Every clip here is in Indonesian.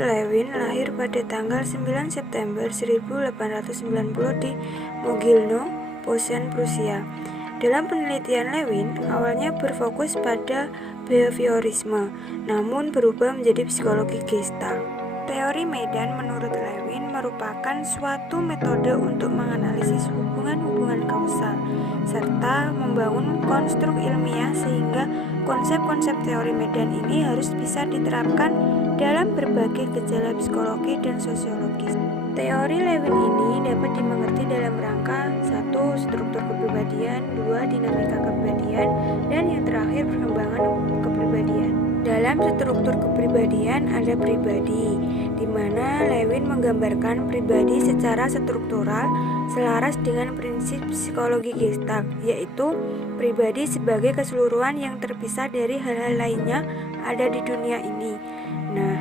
Lewin lahir pada tanggal 9 September 1890 di Mogilno, Posen, Prusia. Dalam penelitian Lewin, awalnya berfokus pada behaviorisme, namun berubah menjadi psikologi Gestalt. Teori medan menurut Lewin merupakan suatu metode untuk menganalisis hubungan-hubungan kausal, serta membangun konstruk ilmiah sehingga konsep-konsep teori medan ini harus bisa diterapkan dalam berbagai gejala psikologi dan sosiologis. Teori Lewin ini dapat dimengerti dalam rangka 1. Struktur kepribadian, 2. Dinamika kepribadian, dan yang terakhir perkembangan kepribadian. Dalam struktur kepribadian ada pribadi, di mana Lewin menggambarkan pribadi secara struktural selaras dengan prinsip psikologi Gestalt, yaitu pribadi sebagai keseluruhan yang terpisah dari hal-hal lainnya ada di dunia ini. Nah,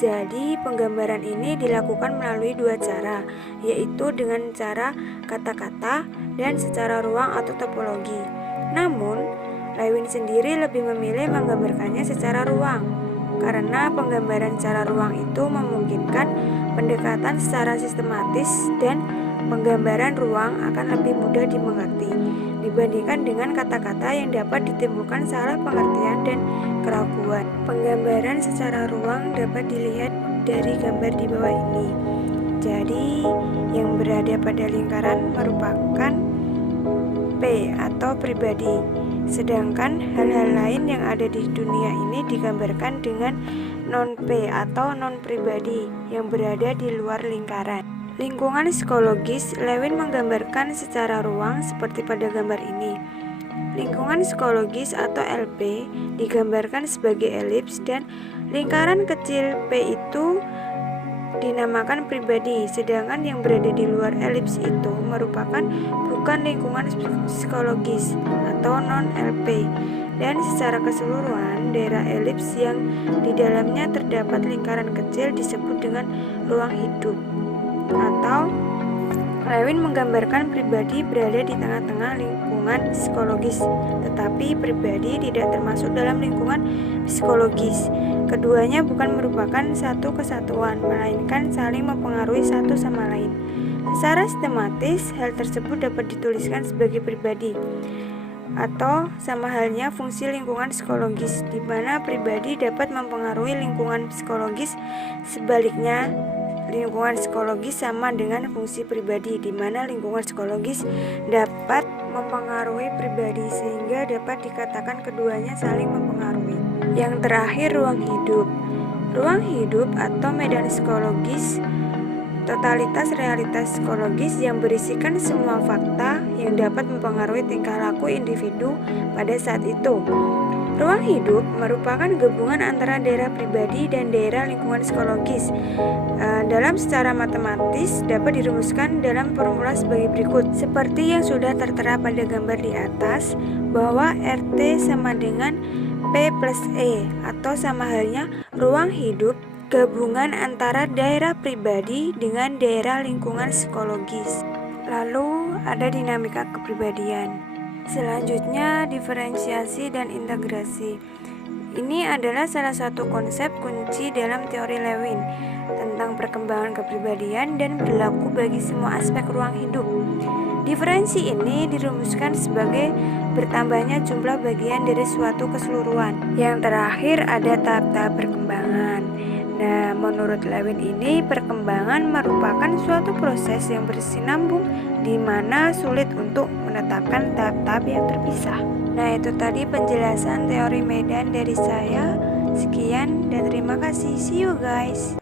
jadi penggambaran ini dilakukan melalui dua cara, yaitu dengan cara kata-kata dan secara ruang atau topologi. Namun, Lewin sendiri lebih memilih menggambarkannya secara ruang, karena penggambaran secara ruang itu memungkinkan pendekatan secara sistematis dan penggambaran ruang akan lebih mudah dimengerti dibandingkan dengan kata-kata yang dapat ditimbulkan salah pengertian dan keraguan. Penggambaran secara ruang dapat dilihat dari gambar di bawah ini. Jadi, yang berada pada lingkaran merupakan P atau pribadi, sedangkan hal-hal lain yang ada di dunia ini digambarkan dengan non-P atau non-pribadi yang berada di luar lingkaran. Lingkungan psikologis, Lewin menggambarkan secara ruang seperti pada gambar ini. Lingkungan psikologis atau LP digambarkan sebagai elips dan lingkaran kecil P itu dinamakan pribadi, sedangkan yang berada di luar elips itu merupakan bukan lingkungan psikologis atau non-LP. Dan secara keseluruhan, daerah elips yang di dalamnya terdapat lingkaran kecil disebut dengan ruang hidup. Atau Lewin menggambarkan pribadi berada di tengah-tengah lingkungan psikologis, tetapi pribadi tidak termasuk dalam lingkungan psikologis. Keduanya bukan merupakan satu kesatuan, melainkan saling mempengaruhi satu sama lain. Secara sistematis, hal tersebut dapat dituliskan sebagai pribadi, atau sama halnya fungsi lingkungan psikologis, di mana pribadi dapat mempengaruhi lingkungan psikologis. Sebaliknya, lingkungan psikologis sama dengan fungsi pribadi, di mana lingkungan psikologis dapat mempengaruhi pribadi, sehingga dapat dikatakan keduanya saling mempengaruhi. Yang terakhir, ruang hidup. Ruang hidup atau medan psikologis, totalitas realitas psikologis yang berisikan semua fakta yang dapat mempengaruhi tingkah laku individu pada saat itu. Ruang hidup merupakan gabungan antara daerah pribadi dan daerah lingkungan psikologis. Dalam secara matematis dapat dirumuskan dalam formula sebagai berikut. Seperti yang sudah tertera pada gambar di atas, bahwa RT sama dengan P plus E, atau sama halnya ruang hidup gabungan antara daerah pribadi dengan daerah lingkungan psikologis. Lalu ada dinamika kepribadian. Selanjutnya, diferensiasi dan integrasi. Ini adalah salah satu konsep kunci dalam teori Lewin tentang perkembangan kepribadian dan berlaku bagi semua aspek ruang hidup. Diferensi ini dirumuskan sebagai bertambahnya jumlah bagian dari suatu keseluruhan. Yang terakhir ada tahap-tahap perkembangan. Nah, menurut Lewin ini perkembangan merupakan suatu proses yang bersinambung di mana sulit untuk menetapkan tahap-tahap yang terpisah. Nah, itu tadi penjelasan teori medan dari saya. Sekian dan terima kasih. See you guys.